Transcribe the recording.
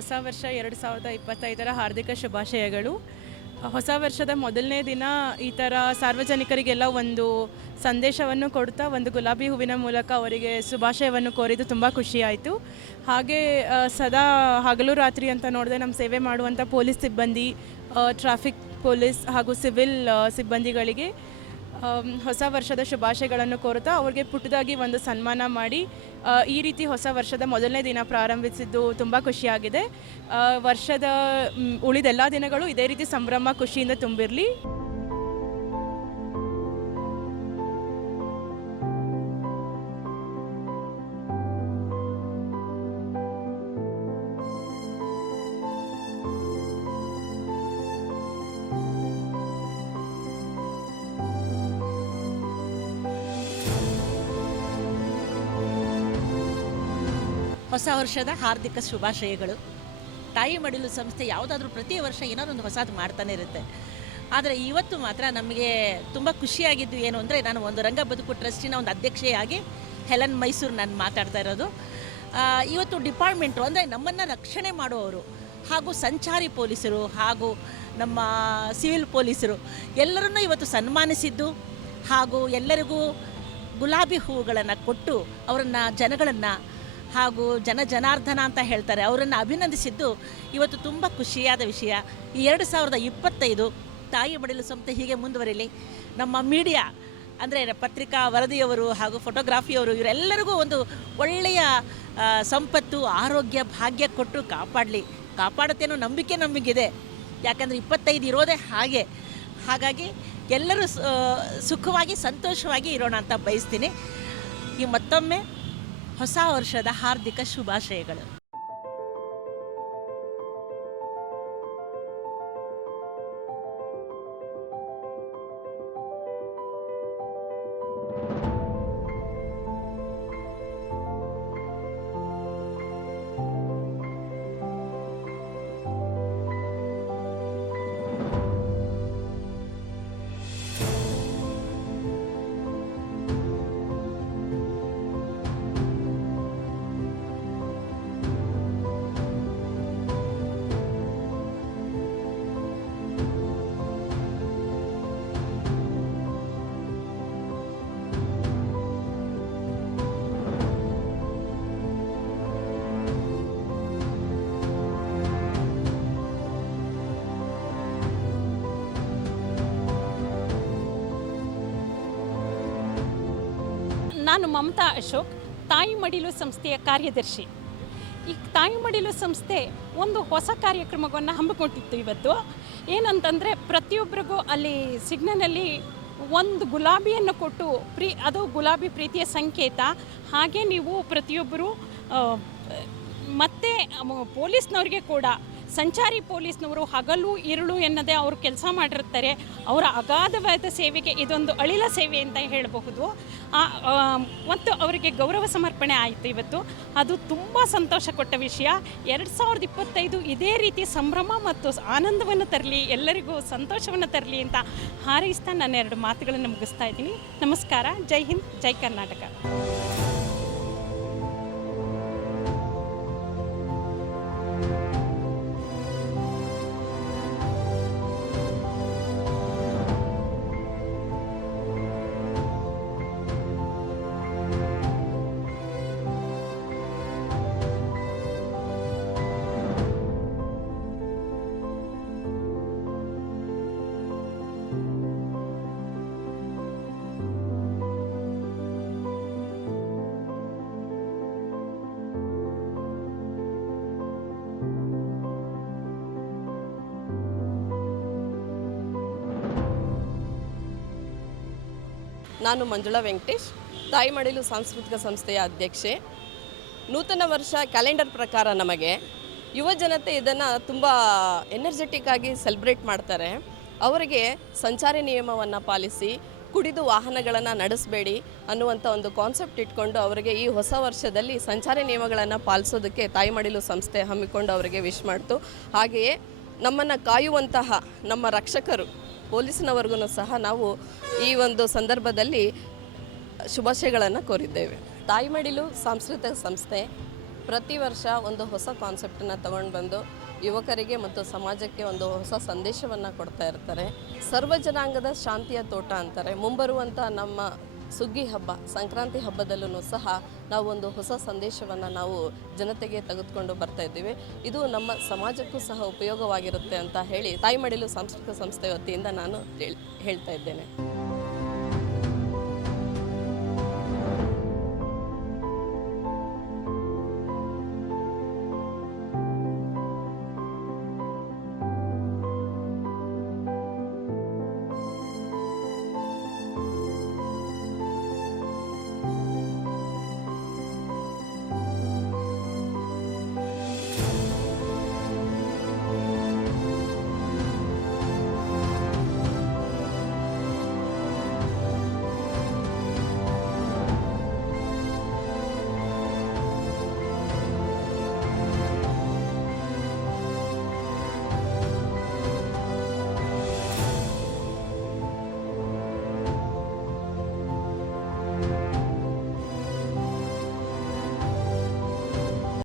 ಹೊಸ ವರ್ಷ 2025ರ ಹಾರ್ದಿಕ ಶುಭಾಶಯಗಳು. ಹೊಸ ವರ್ಷದ ಮೊದಲನೇ ದಿನ ಈ ಥರ ಸಾರ್ವಜನಿಕರಿಗೆಲ್ಲ ಒಂದು ಸಂದೇಶವನ್ನು ಕೊಡ್ತಾ ಒಂದು ಗುಲಾಬಿ ಹೂವಿನ ಮೂಲಕ ಅವರಿಗೆ ಶುಭಾಶಯವನ್ನು ಕೋರಿದ್ದು ತುಂಬ ಖುಷಿಯಾಯಿತು. ಹಾಗೆ ಸದಾ ಹಗಲು ರಾತ್ರಿ ಅಂತ ನೋಡಿದೆ ನಮ್ಮ ಸೇವೆ ಮಾಡುವಂಥ ಪೊಲೀಸ್ ಸಿಬ್ಬಂದಿ, ಟ್ರಾಫಿಕ್ ಪೊಲೀಸ್ ಹಾಗೂ ಸಿವಿಲ್ ಸಿಬ್ಬಂದಿಗಳಿಗೆ ಹೊಸ ವರ್ಷದ ಶುಭಾಶಯಗಳನ್ನು ಕೋರುತ್ತಾ ಅವ್ರಿಗೆ ಪುಟ್ಟದಾಗಿ ಒಂದು ಸನ್ಮಾನ ಮಾಡಿ ಈ ರೀತಿ ಹೊಸ ವರ್ಷದ ಮೊದಲನೇ ದಿನ ಪ್ರಾರಂಭಿಸಿದ್ದು ತುಂಬ ಖುಷಿಯಾಗಿದೆ. ವರ್ಷದ ಉಳಿದೆಲ್ಲ ದಿನಗಳು ಇದೇ ರೀತಿ ಸಂಭ್ರಮ ಖುಷಿಯಿಂದ ತುಂಬಿರಲಿ. ಹೊಸ ವರ್ಷದ ಹಾರ್ದಿಕ ಶುಭಾಶಯಗಳು. ತಾಯಿ ಮಡಿಲು ಸಂಸ್ಥೆ ಯಾವುದಾದ್ರೂ ಪ್ರತಿ ವರ್ಷ ಏನಾದರೂ ಹೊಸದು ಮಾಡ್ತಾನೆ ಇರುತ್ತೆ. ಆದರೆ ಇವತ್ತು ಮಾತ್ರ ನಮಗೆ ತುಂಬ ಖುಷಿಯಾಗಿದ್ದು ಏನು ಅಂದರೆ, ನಾನು ಒಂದು ರಂಗ ಬದುಕು ಟ್ರಸ್ಟಿನ ಒಂದು ಅಧ್ಯಕ್ಷೆಯಾಗಿ ಹೆಲನ್ ಮೈಸೂರು ನಾನು ಮಾತಾಡ್ತಾ ಇರೋದು. ಇವತ್ತು ಡಿಪಾರ್ಟ್ಮೆಂಟು ಅಂದರೆ ನಮ್ಮನ್ನು ರಕ್ಷಣೆ ಮಾಡುವವರು ಹಾಗೂ ಸಂಚಾರಿ ಪೊಲೀಸರು ಹಾಗೂ ನಮ್ಮ ಸಿವಿಲ್ ಪೊಲೀಸರು ಎಲ್ಲರನ್ನೂ ಇವತ್ತು ಸನ್ಮಾನಿಸಿದ್ದು ಹಾಗೂ ಎಲ್ಲರಿಗೂ ಗುಲಾಬಿ ಹೂವುಗಳನ್ನು ಕೊಟ್ಟು ಅವರನ್ನು ಜನಗಳನ್ನು ಹಾಗೂ ಜನಾರ್ದನ ಅಂತ ಹೇಳ್ತಾರೆ ಅವರನ್ನು ಅಭಿನಂದಿಸಿದ್ದು ಇವತ್ತು ತುಂಬ ಖುಷಿಯಾದ ವಿಷಯ. ಈ 2025 ತಾಯಿ ಮಡಿಲು ಸಂಸ್ಥೆ ಹೀಗೆ ಮುಂದುವರಿಲಿ. ನಮ್ಮ ಮೀಡಿಯಾ ಅಂದರೆ ಪತ್ರಿಕಾ ವರದಿಯವರು ಹಾಗೂ ಫೋಟೋಗ್ರಾಫಿಯವರು ಇವರೆಲ್ಲರಿಗೂ ಒಂದು ಒಳ್ಳೆಯ ಸಂಪತ್ತು, ಆರೋಗ್ಯ, ಭಾಗ್ಯ ಕೊಟ್ಟು ಕಾಪಾಡುತ್ತೆ ಅನ್ನೋ ನಂಬಿಕೆ ನಮಗಿದೆ. ಯಾಕಂದರೆ 25 ಇರೋದೇ ಹಾಗಾಗಿ ಎಲ್ಲರೂ ಸುಖವಾಗಿ ಸಂತೋಷವಾಗಿ ಇರೋಣ ಅಂತ ಬಯಸ್ತೀನಿ. ಈ ಮತ್ತೊಮ್ಮೆ ಹೊಸ ವರ್ಷದ ಹಾರ್ದಿಕ ಶುಭಾಶಯಗಳು. ನಾನು ಮಮತಾ ಅಶೋಕ್, ತಾಯಿ ಮಡಿಲು ಸಂಸ್ಥೆಯ ಕಾರ್ಯದರ್ಶಿ. ಈ ತಾಯಿ ಮಡಿಲು ಸಂಸ್ಥೆ ಒಂದು ಹೊಸ ಕಾರ್ಯಕ್ರಮವನ್ನು ಹಮ್ಮಿಕೊಂಡಿತ್ತು ಇವತ್ತು. ಏನಂತಂದರೆ, ಪ್ರತಿಯೊಬ್ಬರಿಗೂ ಅಲ್ಲಿ ಸಿಗ್ನಲಲ್ಲಿ ಒಂದು ಗುಲಾಬಿಯನ್ನು ಕೊಟ್ಟು ಅದು ಗುಲಾಬಿ ಪ್ರೀತಿಯ ಸಂಕೇತ. ಹಾಗೆ ನೀವು ಪ್ರತಿಯೊಬ್ಬರು ಮತ್ತು ಪೊಲೀಸ್ನವ್ರಿಗೆ ಕೂಡ, ಸಂಚಾರಿ ಪೊಲೀಸ್ನವರು ಹಗಲು ಇರುಳು ಎನ್ನದೇ ಅವರು ಕೆಲಸ ಮಾಡಿರ್ತಾರೆ. ಅವರ ಅಗಾಧವಾದ ಸೇವೆಗೆ ಇದೊಂದು ಅಳಿಲ ಸೇವೆ ಅಂತ ಹೇಳಬಹುದು. ಮತ್ತು ಅವರಿಗೆ ಗೌರವ ಸಮರ್ಪಣೆ ಆಯಿತು ಇವತ್ತು. ಅದು ತುಂಬ ಸಂತೋಷ ಕೊಟ್ಟ ವಿಷಯ. 2025 ಇದೇ ರೀತಿ ಸಂಭ್ರಮ ಮತ್ತು ಆನಂದವನ್ನು ತರಲಿ, ಎಲ್ಲರಿಗೂ ಸಂತೋಷವನ್ನು ತರಲಿ ಅಂತ ಹಾರೈಸ್ತಾ ನಾನು 2 ಮಾತುಗಳನ್ನು ಮುಗಿಸ್ತಾ ಇದ್ದೀನಿ. ನಮಸ್ಕಾರ. ಜೈ ಹಿಂದ್, ಜೈ ಕರ್ನಾಟಕ. ನಾನು ಮಂಜುಳಾ ವೆಂಕಟೇಶ್, ತಾಯಿ ಮಡಿಲು ಸಾಂಸ್ಕೃತಿಕ ಸಂಸ್ಥೆಯ ಅಧ್ಯಕ್ಷೆ. ನೂತನ ವರ್ಷ ಕ್ಯಾಲೆಂಡರ್ ಪ್ರಕಾರ ನಮಗೆ ಯುವ ಜನತೆ ಇದನ್ನು ತುಂಬ ಎನರ್ಜೆಟಿಕ್ ಆಗಿ ಸೆಲೆಬ್ರೇಟ್ ಮಾಡ್ತಾರೆ. ಅವರಿಗೆ ಸಂಚಾರಿ ನಿಯಮವನ್ನು ಪಾಲಿಸಿ ಕುಡಿದು ವಾಹನಗಳನ್ನು ನಡೆಸಬೇಡಿ ಅನ್ನುವಂಥ ಒಂದು ಕಾನ್ಸೆಪ್ಟ್ ಇಟ್ಕೊಂಡು ಅವರಿಗೆ ಈ ಹೊಸ ವರ್ಷದಲ್ಲಿ ಸಂಚಾರಿ ನಿಯಮಗಳನ್ನು ಪಾಲಿಸೋದಕ್ಕೆ ತಾಯಿ ಮಡಿಲು ಸಂಸ್ಥೆ ಹಮ್ಮಿಕೊಂಡು ಅವರಿಗೆ ವಿಶ್ ಮಾಡ್ತು. ಹಾಗೆಯೇ ನಮ್ಮನ್ನು ಕಾಯುವಂತಹ ನಮ್ಮ ರಕ್ಷಕರು ಪೊಲೀಸ್ನವರೆಗೂ ಸಹ ನಾವು ಈ ಒಂದು ಸಂದರ್ಭದಲ್ಲಿ ಶುಭಾಶಯಗಳನ್ನು ಕೋರಿದ್ದೇವೆ. ತಾಯಿ ಮಡಿಲು ಸಾಂಸ್ಕೃತಿಕ ಸಂಸ್ಥೆ ಪ್ರತಿ ವರ್ಷ ಒಂದು ಹೊಸ ಕಾನ್ಸೆಪ್ಟನ್ನು ತಗೊಂಡು ಬಂದು ಯುವಕರಿಗೆ ಮತ್ತು ಸಮಾಜಕ್ಕೆ ಒಂದು ಹೊಸ ಸಂದೇಶವನ್ನು ಕೊಡ್ತಾ ಇರ್ತಾರೆ. ಸರ್ವ ಜನಾಂಗದ ಶಾಂತಿಯ ತೋಟ ಅಂತಾರೆ. ಮುಂಬರುವಂಥ ನಮ್ಮ ಸುಗ್ಗಿ ಹಬ್ಬ, ಸಂಕ್ರಾಂತಿ ಹಬ್ಬದಲ್ಲೂ ಸಹ ನಾವು ಒಂದು ಹೊಸ ಸಂದೇಶವನ್ನು ನಾವು ಜನತೆಗೆ ತೆಗೆದುಕೊಂಡು ಬರ್ತಾ ಇದ್ದೀವಿ. ಇದು ನಮ್ಮ ಸಮಾಜಕ್ಕೂ ಸಹ ಉಪಯೋಗವಾಗಿರುತ್ತೆ ಅಂತ ಹೇಳಿ ತಾಯಿ ಮಡಿಲು ಸಾಂಸ್ಕೃತಿಕ ಸಂಸ್ಥೆ ವತಿಯಿಂದ ನಾನು ಹೇಳ್ತಾ ಇದ್ದೇನೆ.